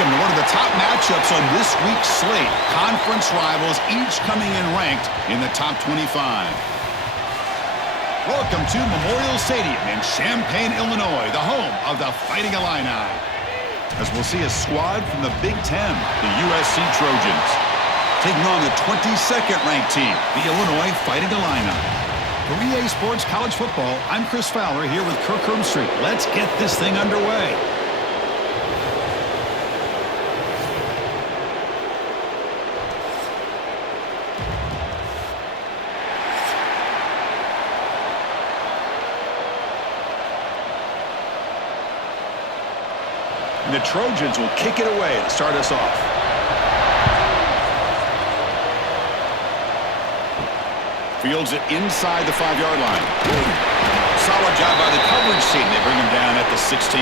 welcome to one of the top matchups on this week's slate. Conference rivals, each coming in ranked in the top 25. Welcome to Memorial Stadium in Champaign, Illinois, the home of the Fighting Illini. As we'll see a squad from the Big Ten, the USC Trojans, taking on the 22nd ranked team, the Illinois Fighting Illini. For EA Sports College Football, I'm Chris Fowler here with Kirk Herbstreit. Let's get this thing underway. And the Trojans will kick it away to start us off. Fields it inside the 5-yard line. Solid job by the coverage team. They bring him down at the 16.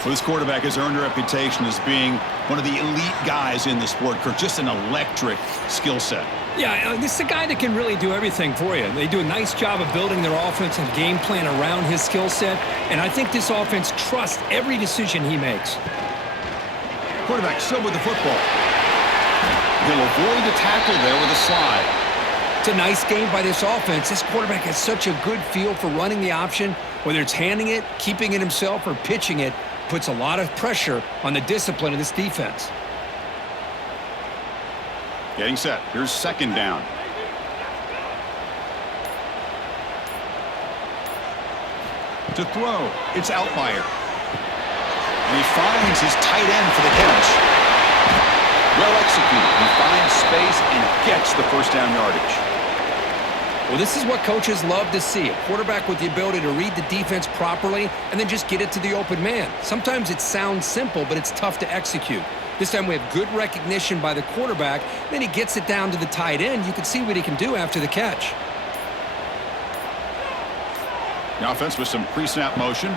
Well, this quarterback has earned a reputation as being one of the elite guys in the sport, Kirk. Just an electric skill set. Yeah, this is a guy that can really do everything for you. They do a nice job of building their offensive game plan around his skill set, and I think this offense trusts every decision he makes. Quarterback still with the football. He'll avoid the tackle there with a slide. It's a nice game by this offense. This quarterback has such a good feel for running the option, whether it's handing it, keeping it himself, or pitching it, puts a lot of pressure on the discipline of this defense. Getting set. Here's second down. To throw. It's Outlier. And he finds his tight end for the catch. Well executed. He finds space and gets the first down yardage. Well, this is what coaches love to see. A quarterback with the ability to read the defense properly and then just get it to the open man. Sometimes it sounds simple, but it's tough to execute. This time we have good recognition by the quarterback. Then he gets it down to the tight end. You can see what he can do after the catch. The offense with some pre-snap motion.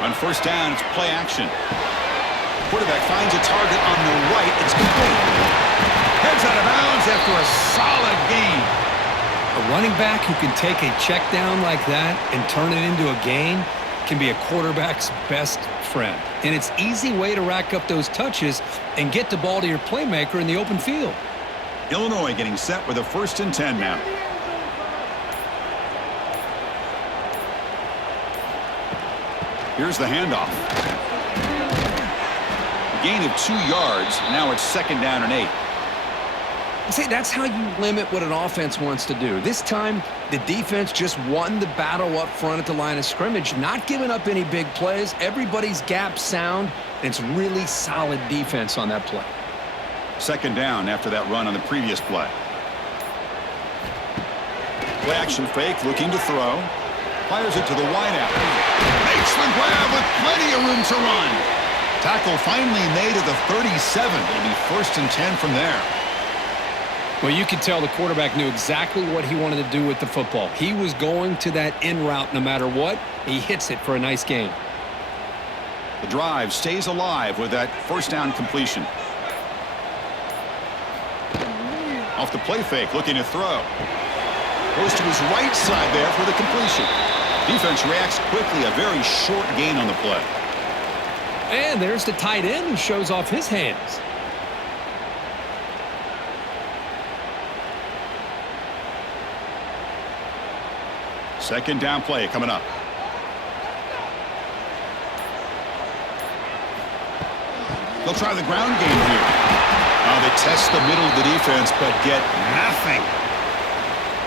On first down, it's play action. Quarterback finds a target on the right. It's complete. Heads out of bounds after a solid gain. A running back who can take a check down like that and turn it into a gain can be a quarterback's best friend. And it's an easy way to rack up those touches and get the ball to your playmaker in the open field. Illinois getting set with a 1st and 10 now. Here's the handoff. A gain of 2 yards. Now it's 2nd down and 8. See, that's how you limit what an offense wants to do. This time, the defense just won the battle up front at the line of scrimmage, not giving up any big plays. Everybody's gap sound, and it's really solid defense on that play. 2nd down after that run on the previous play. Play action fake, looking to throw. Fires it to the wideout. Makes the grab with plenty of room to run. Tackle finally made at the 37. It'll be 1st and 10 from there. Well, you could tell the quarterback knew exactly what he wanted to do with the football. He was going to that in route no matter what. He hits it for a nice gain. The drive stays alive with that 1st down completion. Off the play fake, looking to throw. Goes to his right side there for the completion. Defense reacts quickly, a very short gain on the play. And there's the tight end who shows off his hands. Second down play coming up. They'll try the ground game here. They test the middle of the defense, but get nothing.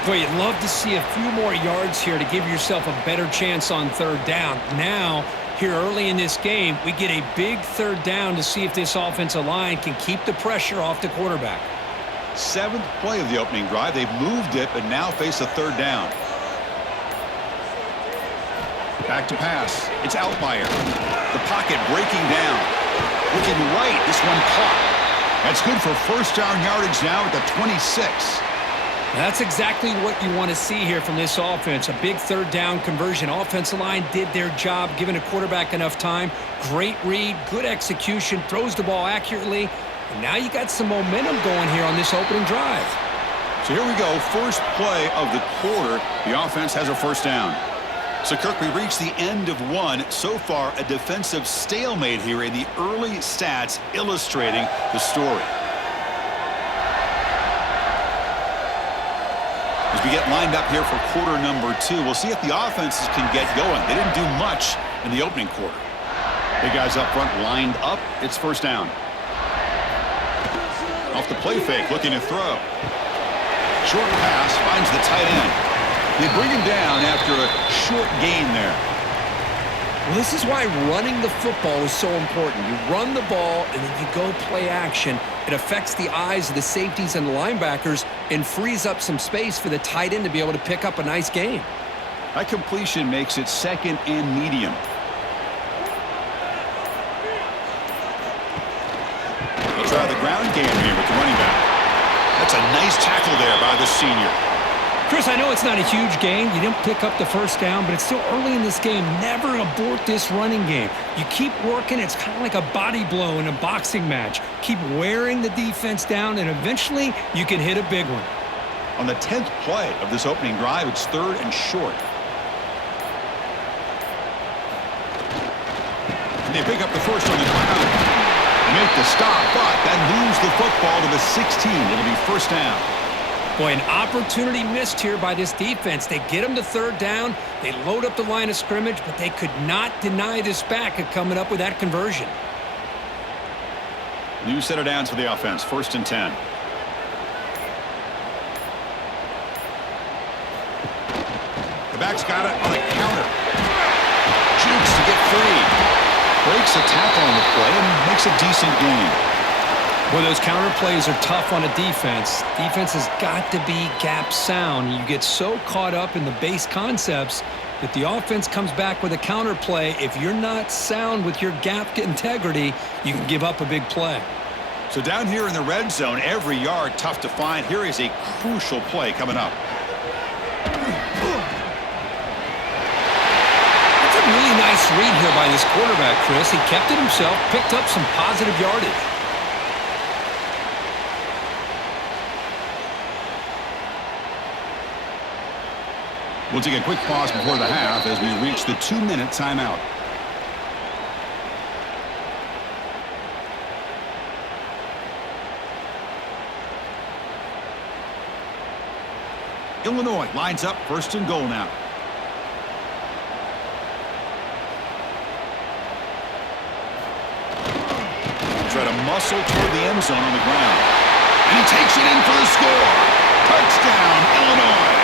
Boy, you'd love to see a few more yards here to give yourself a better chance on 3rd down. Now, here early in this game, we get a big 3rd down to see if this offensive line can keep the pressure off the quarterback. 7th play of the opening drive. They've moved it, but now face a 3rd down. Back to pass. It's Outlier. The pocket breaking down. Looking right. This one caught. That's good for 1st down yardage now at the 26. That's exactly what you want to see here from this offense. A big 3rd down conversion. Offensive line did their job, giving a quarterback enough time. Great read, good execution, throws the ball accurately. And now you got some momentum going here on this opening drive. So here we go. First play of the quarter. The offense has a 1st down. So, Kirk, we reached the end of one. So far, a defensive stalemate here in the early stats illustrating the story. As we get lined up here for quarter number 2, we'll see if the offenses can get going. They didn't do much in the opening quarter. Big guys up front lined up. It's first down. Off the play fake, looking to throw. Short pass, finds the tight end. They bring him down after a short gain there. Well, this is why running the football is so important. You run the ball, and then you go play action. It affects the eyes of the safeties and the linebackers and frees up some space for the tight end to be able to pick up a nice gain. That completion makes it second and medium. He'll try the ground game here with the running back. That's a nice tackle there by the senior. Chris, I know it's not a huge gain. You didn't pick up the first down, but it's still early in this game. Never abort this running game. You keep working. It's kind of like a body blow in a boxing match. Keep wearing the defense down, and eventually you can hit a big one. On the 10th play of this opening drive, it's third and short. And they pick up the first on the ground. They make the stop, but then lose the football to the 16. It'll be first down. Boy, an opportunity missed here by this defense. They get them to third down. They load up the line of scrimmage, but they could not deny this back at coming up with that conversion. New set of downs for the offense. First and 10. The back's got it on a counter. Jukes to get free. Breaks a tackle on the play and makes a decent gain. Well, those counter plays are tough on a defense. Defense has got to be gap sound. You get so caught up in the base concepts that the offense comes back with a counter play. If you're not sound with your gap integrity, you can give up a big play. So down here in the red zone, every yard tough to find. Here is a crucial play coming up. That's a really nice read here by this quarterback, Chris. He kept it himself, picked up some positive yardage. We'll take a quick pause before the half as we reach the 2-minute timeout. Illinois lines up first and goal now. Try to muscle toward the end zone on the ground. And he takes it in for the score. Touchdown, Illinois.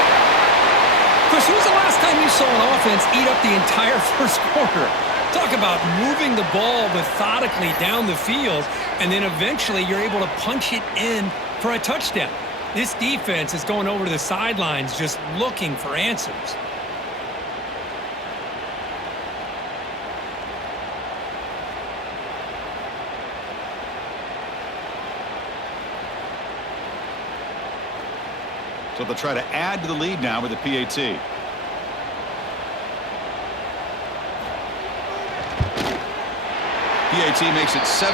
Chris, when was the last time you saw an offense eat up the entire first quarter? Talk about moving the ball methodically down the field, and then eventually you're able to punch it in for a touchdown. This defense is going over to the sidelines just looking for answers. So they'll try to add to the lead now with the PAT. PAT makes it 7-0.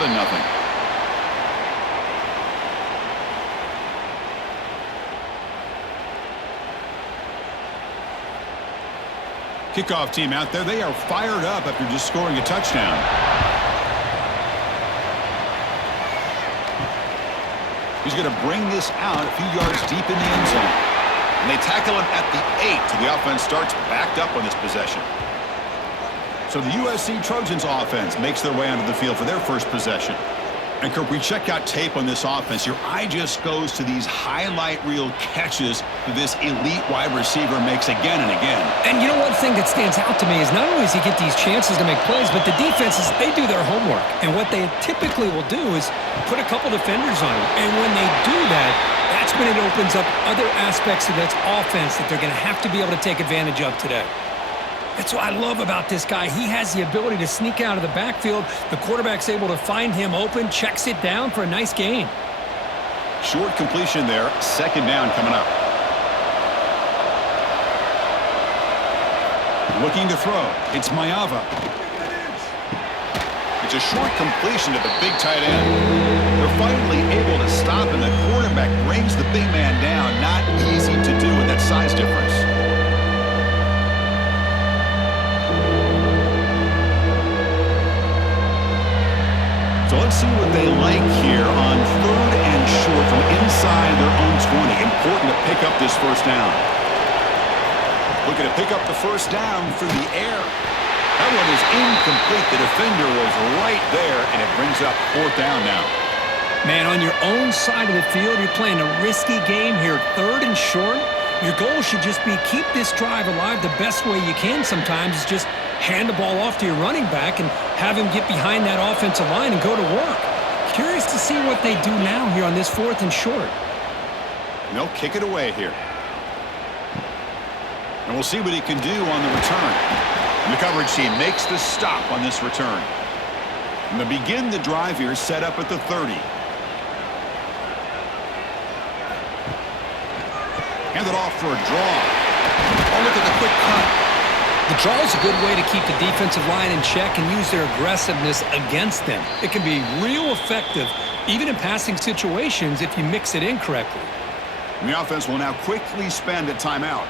Kickoff team out there. They are fired up after just scoring a touchdown. He's going to bring this out a few yards deep in the end zone. And they tackle him at the 8, so the offense starts backed up on this possession. So the USC Trojans offense makes their way onto the field for their first possession. And Kirk, we check out tape on this offense. Your eye just goes to these highlight reel catches that this elite wide receiver makes again and again. And you know, one thing that stands out to me is not only does he get these chances to make plays, but the defenses, they do their homework. And what they typically will do is put a couple defenders on him. And when they do that, that's when it opens up other aspects of this offense that they're going to have to be able to take advantage of today. That's what I love about this guy. He has the ability to sneak out of the backfield. The quarterback's able to find him open, checks it down for a nice gain. Short completion there. Second down coming up. Looking to throw. It's Mayava. It's a short completion to the big tight end. They're finally able to stop, and the quarterback brings the big man down. Not easy to do with that size difference. let's see what they like here on 3rd and short from inside their own 20. Important to pick up this first down. Looking to pick up the first down through the air. That one is incomplete. The defender was right there, and it brings up 4th down now. Man, on your own side of the field, you're playing a risky game here. 3rd and short. Your goal should just be keep this drive alive the best way you can sometimes is just hand the ball off to your running back and have him get behind that offensive line and go to work. Curious to see what they do now here on this 4th and short. They'll kick it away here. And we'll see what he can do on the return. And the coverage team makes the stop on this return. And they begin the drive here set up at the 30. Hand it off for a draw. Oh, look at the quick cut. The draw is a good way to keep the defensive line in check and use their aggressiveness against them. It can be real effective, even in passing situations, if you mix it in correctly. And the offense will now quickly spend a timeout.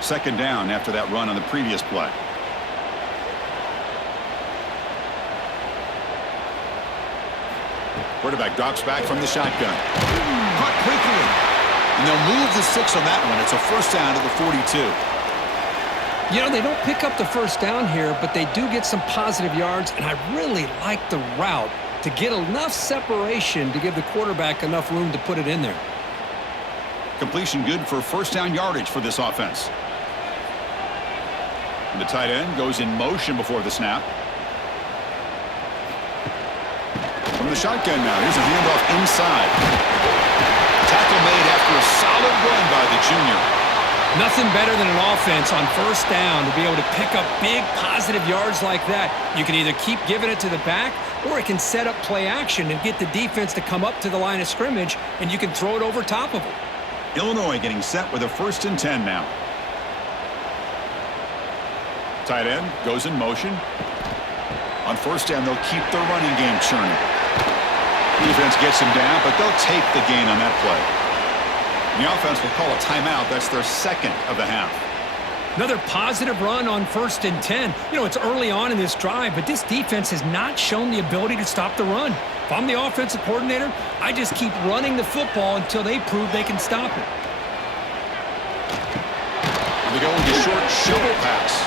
2nd down after that run on the previous play. Quarterback drops back from the shotgun. Caught quickly. And they'll move the 6 on that one. It's a first down to the 42. You know, they don't pick up the first down here, but they do get some positive yards, and I really like the route to get enough separation to give the quarterback enough room to put it in there. Completion good for first down yardage for this offense. And the tight end goes in motion before the snap. From the shotgun now, here's a handoff inside. Tackle made after a solid run by the junior. Nothing better than an offense on first down to be able to pick up big positive yards like that. You can either keep giving it to the back, or it can set up play action and get the defense to come up to the line of scrimmage, and you can throw it over top of them. Illinois getting set with a 1st and 10 now. Tight end goes in motion. On first down, they'll keep their running game churning. Defense gets him down, but they'll take the gain on that play. And the offense will call a timeout. That's their 2nd of the half. Another positive run on 1st and 10. You know, it's early on in this drive, but this defense has not shown the ability to stop the run. If I'm the offensive coordinator, I just keep running the football until they prove they can stop it. And they go with the short shovel pass.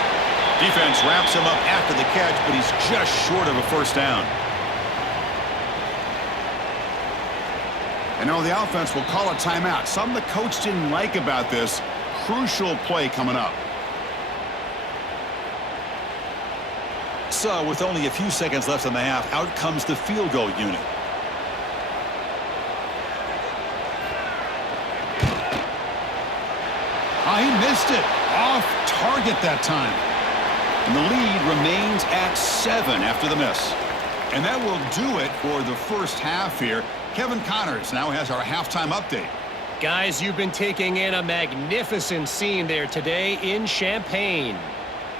Defense wraps him up after the catch, but he's just short of a first down. And now the offense will call a timeout. Something the coach didn't like about this. Crucial play coming up. So with only a few seconds left in the half, out comes the field goal unit. He missed it. Off target that time. And the lead remains at 7 after the miss. And that will do it for the first half here. Kevin Connors now has our halftime update. Guys, you've been taking in a magnificent scene there today in Champaign.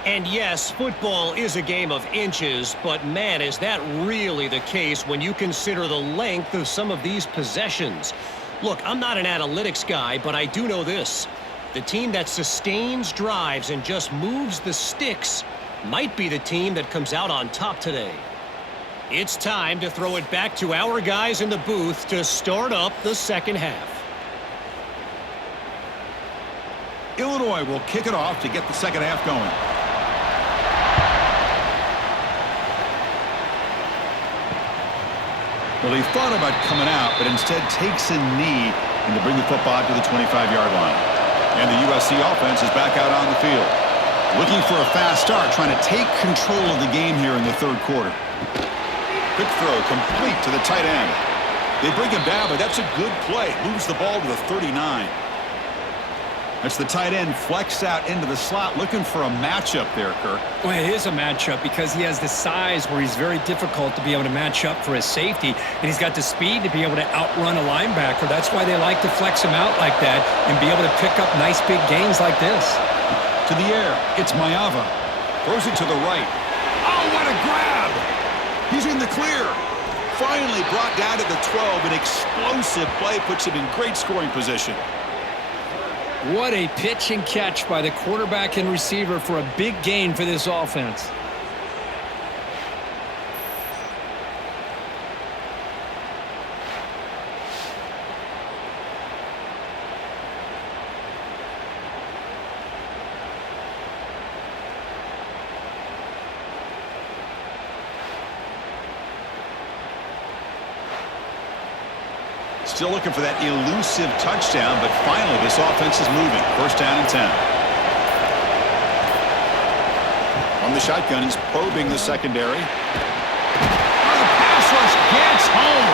And yes, football is a game of inches, but man, is that really the case when you consider the length of some of these possessions. Look, I'm not an analytics guy, but I do know this. The team that sustains drives and just moves the sticks might be the team that comes out on top today. It's time to throw it back to our guys in the booth to start up the second half. Illinois will kick it off to get the second half going. Well, he thought about coming out, but instead takes a knee and to bring the football to the 25-yard line. And the USC offense is back out on the field. Looking for a fast start, trying to take control of the game here in the 3rd quarter. Quick throw complete to the tight end. They bring him down, but that's a good play. Moves the ball to the 39. That's the tight end flexed out into the slot, looking for a matchup there, Kirk. Well, it is a matchup because he has the size where he's very difficult to be able to match up for his safety, and he's got the speed to be able to outrun a linebacker. That's why they like to flex him out like that and be able to pick up nice big gains like this. To the air, it's Mayava. Throws it to the right. Oh, what a grab! He's in the clear. Finally brought down to the 12. An explosive play puts him in great scoring position. What a pitch and catch by the quarterback and receiver for a big gain for this offense. Still looking for that elusive touchdown, but finally this offense is moving. First down and 10. From the shotgun, he's probing the secondary. The pass rush gets home.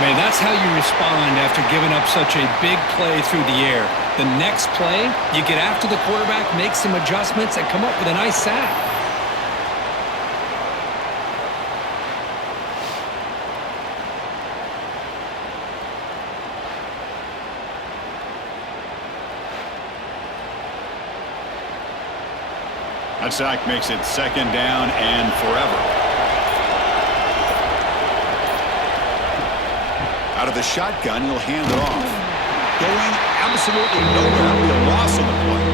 Man, that's how you respond after giving up such a big play through the air. The next play, you get after the quarterback, make some adjustments, and come up with a nice sack. That sack makes it second down and forever. Out of the shotgun, he'll hand it off. Going absolutely nowhere. Be a loss on the play.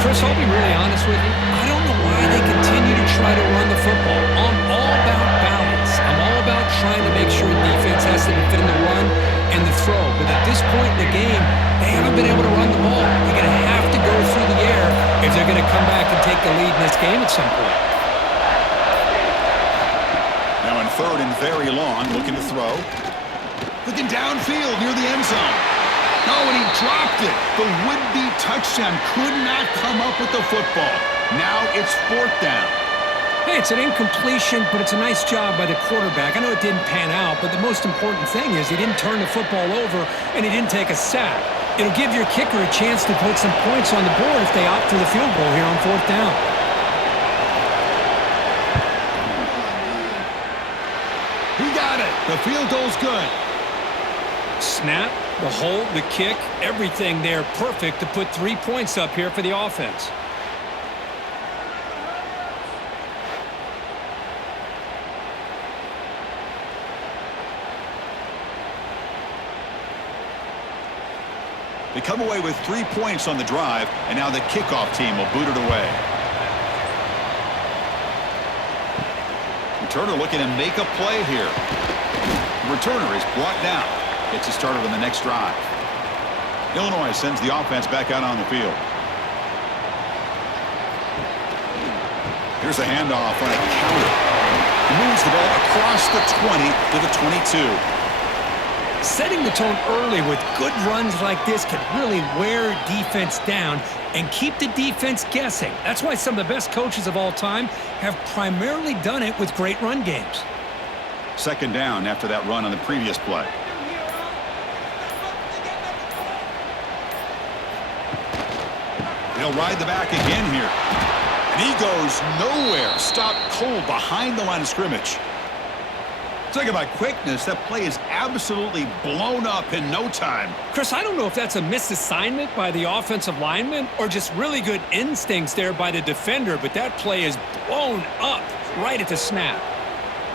Chris, I'll be really honest with you. I don't know why they continue to try to run the football. I'm all about balance. I'm all about trying to make sure defense has to defend the run and the throw. But at this point in the game, they haven't been able to run the ball. They're going to have to go through the air if they're going to come back and take the lead in this game at some point. Now in third and very long, looking to throw. Looking downfield near the end zone. No, and he dropped it. The would-be touchdown could not come up with the football. Now it's fourth down. Hey, it's an incompletion, but it's a nice job by the quarterback. I know it didn't pan out, but the most important thing is he didn't turn the football over and he didn't take a sack. It'll give your kicker a chance to put some points on the board if they opt for the field goal here on fourth down. He got it. The field goal's good. Snap, the hold, the kick, everything there perfect to put 3 points up here for the offense. They come away with 3 points on the drive, and now the kickoff team will boot it away. Returner looking to make a play here. The returner is brought down. Gets you started on the next drive. Illinois sends the offense back out on the field. Here's a handoff on a counter. He moves the ball across the 20 to the 22. Setting the tone early with good runs like this can really wear defense down and keep the defense guessing. That's why some of the best coaches of all time have primarily done it with great run games. Second down after that run on the previous play. They'll ride the back again here. And he goes nowhere. Stopped cold behind the line of scrimmage. Talking about quickness, that play is absolutely blown up in no time. Chris, I don't know if that's a misassignment by the offensive lineman or just really good instincts there by the defender, but that play is blown up right at the snap.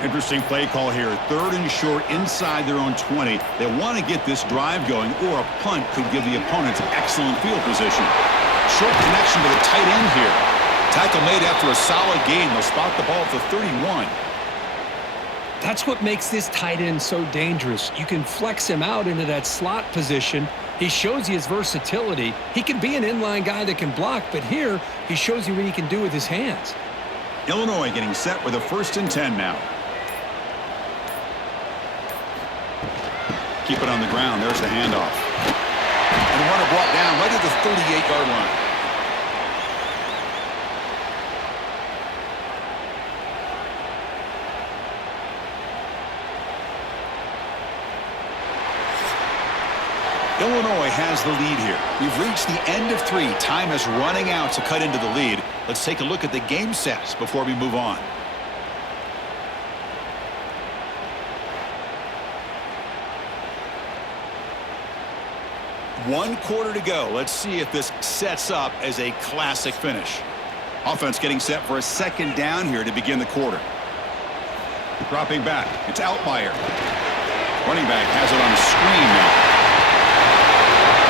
Interesting play call here. Third and short inside their own 20. They want to get this drive going, or a punt could give the opponents excellent field position. Short connection to the tight end here. Tackle made after a solid gain. They'll spot the ball at the 31. That's what makes this tight end so dangerous. You can flex him out into that slot position. He shows you his versatility. He can be an inline guy that can block, but here he shows you what he can do with his hands. Illinois getting set with a 1st and 10 now. Keep it on the ground. There's the handoff. And the runner brought down right at the 38-yard line. Illinois has the lead here. We've reached the end of 3. Time is running out to cut into the lead. Let's take a look at the game sets before we move on. One quarter to go. Let's see if this sets up as a classic finish. Offense getting set for a second down here to begin the quarter. Dropping back. It's Altmaier. Running back has it on the screen now.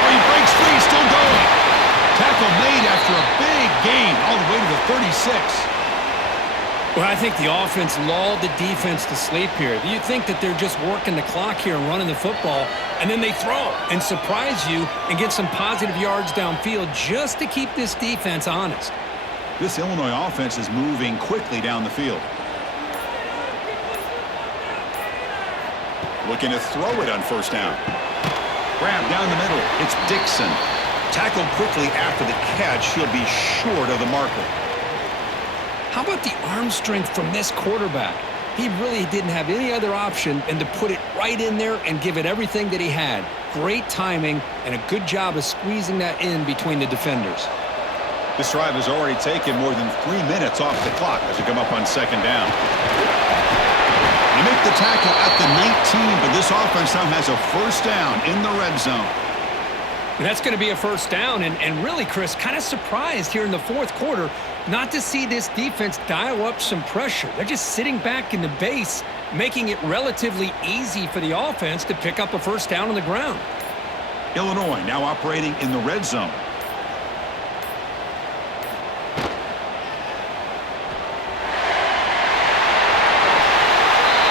He breaks free, still going. Tackle made after a big gain all the way to the 36. Well, I think the offense lulled the defense to sleep here. You think that they're just working the clock here and running the football, and then they throw and surprise you and get some positive yards downfield just to keep this defense honest. This Illinois offense is moving quickly down the field. Looking to throw it on first down. Grab down the middle. It's Dixon. Tackled quickly after the catch. He'll be short of the marker. How about the arm strength from this quarterback? He really didn't have any other option than to put it right in there and give it everything that he had. Great timing and a good job of squeezing that in between the defenders. This drive has already taken more than 3 minutes off the clock as we come up on second down. They make the tackle at the 19, but this offense now has a first down in the red zone. And that's going to be a first down, and really, Chris, kind of surprised here in the fourth quarter not to see this defense dial up some pressure. They're just sitting back in the base, making it relatively easy for the offense to pick up a first down on the ground. Illinois now operating in the red zone.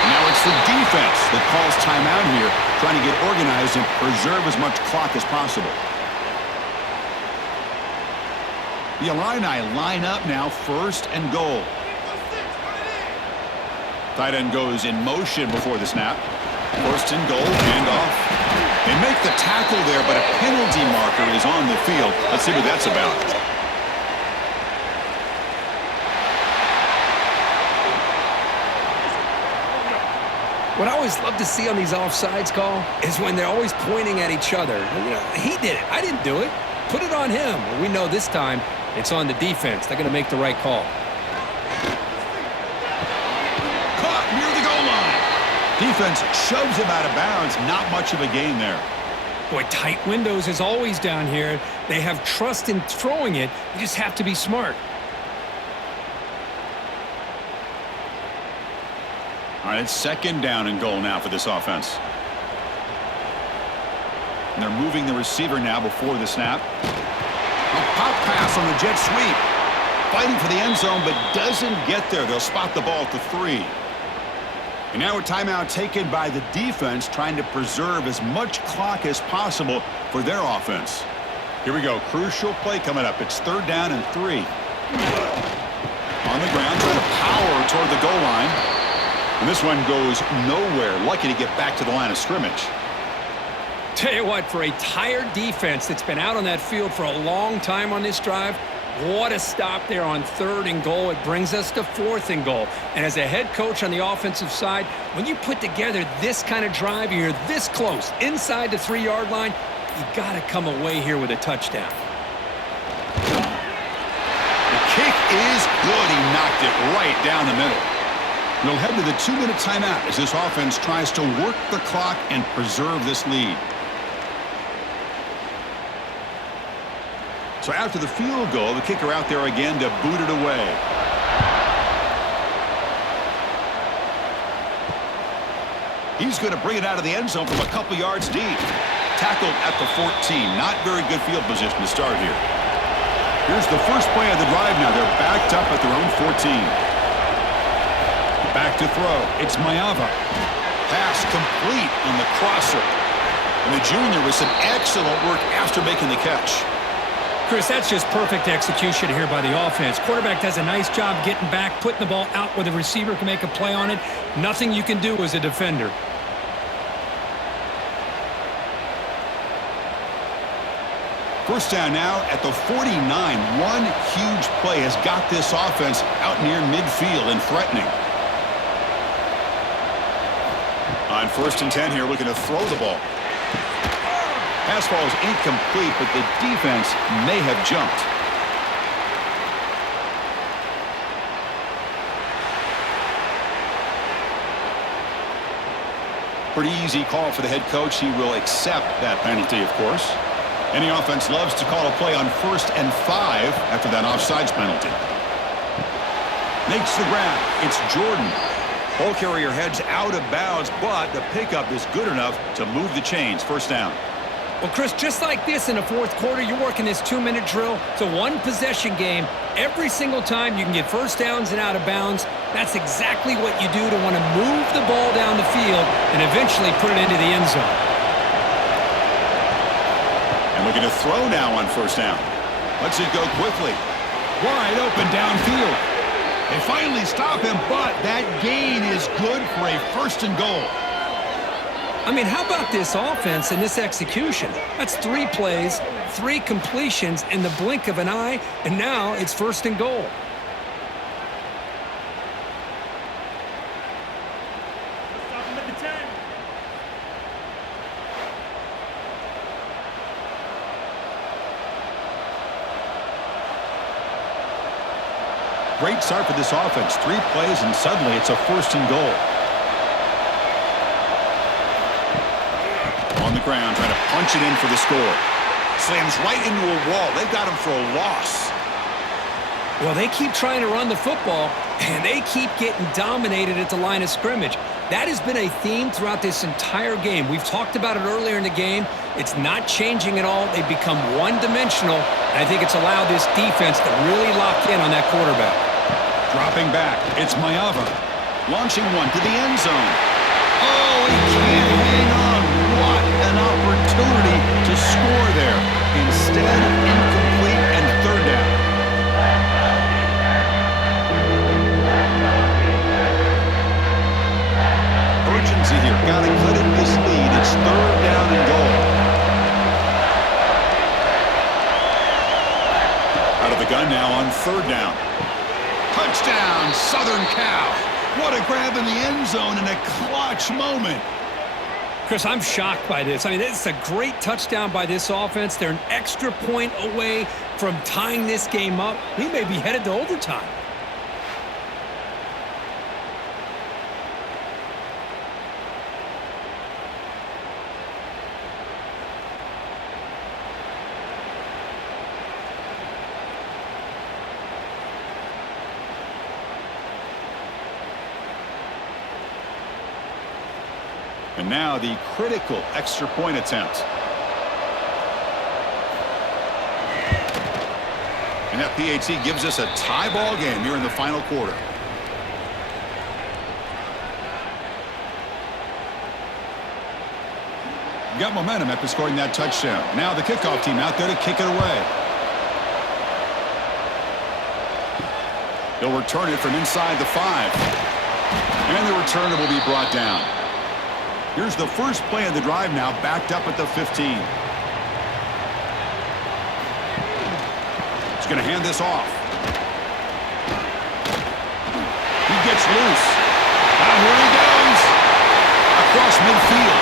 Now it's the defense that calls timeout here, trying to get organized and preserve as much clock as possible. The Illini line up now, first and goal. Tight end goes in motion before the snap. First and goal, handoff. They make the tackle there, but a penalty marker is on the field. Let's see what that's about. What I always love to see on these offsides call is when they're always pointing at each other. You know, he did it. I didn't do it. Put it on him. Well, we know this time it's on the defense. They're going to make the right call. Caught near the goal line. Defense shoves him out of bounds. Not much of a gain there. Boy, tight windows is always down here. They have trust in throwing it. You just have to be smart. All right, it's second down and goal now for this offense. And they're moving the receiver now before the snap. A pop pass on the jet sweep. Fighting for the end zone, but doesn't get there. They'll spot the ball at the 3. And now a timeout taken by the defense, trying to preserve as much clock as possible for their offense. Here we go. Crucial play coming up. It's third down and 3. On the ground, trying to power toward the goal line. And this one goes nowhere. Lucky to get back to the line of scrimmage. Tell you what, for a tired defense that's been out on that field for a long time on this drive, what a stop there on third and goal. It brings us to fourth and goal. And as a head coach on the offensive side, when you put together this kind of drive, you're this close, inside the 3-yard line, you got to come away here with a touchdown. The kick is good. He knocked it right down the middle. We'll head to the 2-minute timeout as this offense tries to work the clock and preserve this lead. So after the field goal, the kicker out there again to boot it away. He's going to bring it out of the end zone from a couple yards deep. Tackled at the 14. Not very good field position to start here. Here's the first play of the drive now. They're backed up at their own 14. Back to throw. It's Mayava. Pass complete on the crosser. And the junior with some excellent work after making the catch. Chris, that's just perfect execution here by the offense. Quarterback does a nice job getting back, putting the ball out where the receiver can make a play on it. Nothing you can do as a defender. First down now at the 49. One huge play has got this offense out near midfield and threatening. On first and 10 here, looking to throw the ball. Pass ball is incomplete, but the defense may have jumped. Pretty easy call for the head coach. He will accept that penalty, of course. Any offense loves to call a play on first and 5 after that offsides penalty. Makes the grab. It's Jordan. Ball carrier heads out of bounds, but the pickup is good enough to move the chains. First down. Well, Chris, just like this in the fourth quarter, you're working this 2-minute drill. It's a one-possession game. Every single time you can get first downs and out of bounds. That's exactly what you do to want to move the ball down the field and eventually put it into the end zone. And looking to throw now on first down. Lets it go quickly. Wide open downfield. They finally stop him, but that gain is good for a first and goal. I mean, how about this offense and this execution? That's 3 plays, 3 completions in the blink of an eye, and now it's 1st and goal. Great start for this offense. 3 plays, and suddenly it's a 1st and goal. On the ground, trying to punch it in for the score. Slams right into a wall. They've got him for a loss. Well, they keep trying to run the football, and they keep getting dominated at the line of scrimmage. That has been a theme throughout this entire game. We've talked about it earlier in the game. It's not changing at all. They've become one-dimensional, and I think it's allowed this defense to really lock in on that quarterback. Dropping back, it's Mayava. Launching one to the end zone. Oh, he can't hang on. What an opportunity to score there. Instead, incomplete and 3rd down. Urgency here. Got to cut in this lead. It's 3rd down and goal. Out of the gun now on 3rd down. Touchdown, Southern Cal. What a grab in the end zone in a clutch moment. Chris, I'm shocked by this. I mean, it's a great touchdown by this offense. They're an extra point away from tying this game up. We may be headed to overtime. And now the critical extra point attempt. And that PAT gives us a tie ball game here in the final quarter. Got momentum after scoring that touchdown. Now the kickoff team out there to kick it away. They'll return it from inside the 5. And the returner will be brought down. Here's the first play of the drive now, backed up at the 15. He's going to hand this off. He gets loose. Now here he goes. Across midfield.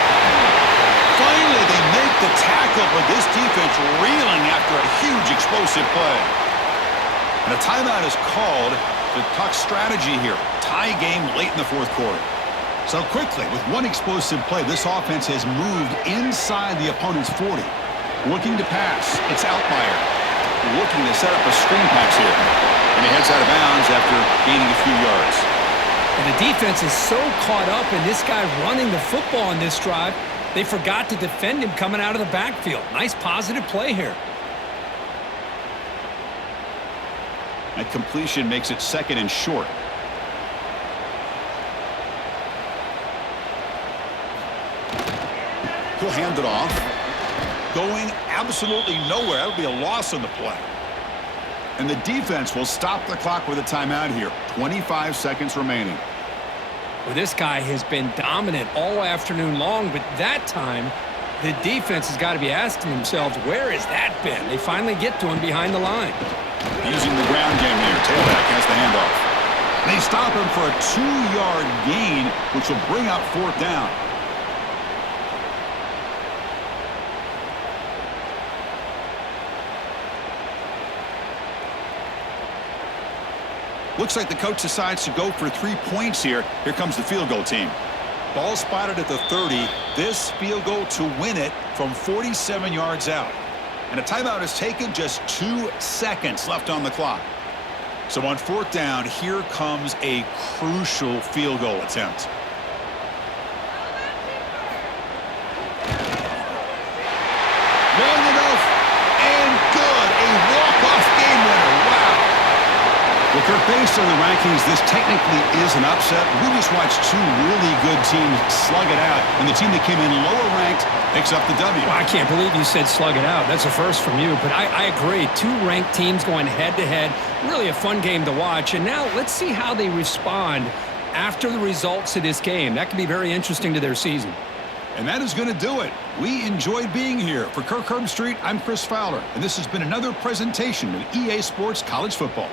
Finally, they make the tackle, but this defense reeling after a huge explosive play. And a timeout is called to talk strategy here. Tie game late in the 4th quarter. So quickly, with one explosive play, this offense has moved inside the opponent's 40. Looking to pass. It's Altmaier. Looking to set up a screen pass here. And he heads out of bounds after gaining a few yards. And the defense is so caught up in this guy running the football on this drive, they forgot to defend him coming out of the backfield. Nice positive play here. That completion makes it 2nd and short. He'll hand it off. Going absolutely nowhere. That would be a loss on the play. And the defense will stop the clock with a timeout here. 25 seconds remaining. Well, this guy has been dominant all afternoon long, but that time, the defense has got to be asking themselves, where has that been? They finally get to him behind the line. Using the ground game here. Tailback has the handoff. They stop him for a 2-yard gain, which will bring up 4th down. Looks like the coach decides to go for 3 points here. Here comes the field goal team. Ball spotted at the 30. This field goal to win it from 47 yards out. And a timeout is taken, just 2 seconds left on the clock. So on 4th down, here comes a crucial field goal attempt. Long enough and good. A walk-off game winner. Wow. Well, Kirk, based on the rankings, this technically is an upset. We just watched 2 really good teams slug it out, and the team that came in lower ranked picks up the W. Well, I can't believe you said slug it out. That's a first from you, but I agree. 2 ranked teams going head-to-head. Really a fun game to watch. And now let's see how they respond after the results of this game. That could be very interesting to their season. And that is going to do it. We enjoyed being here. For Kirk Street, I'm Chris Fowler, and this has been another presentation of EA Sports College Football.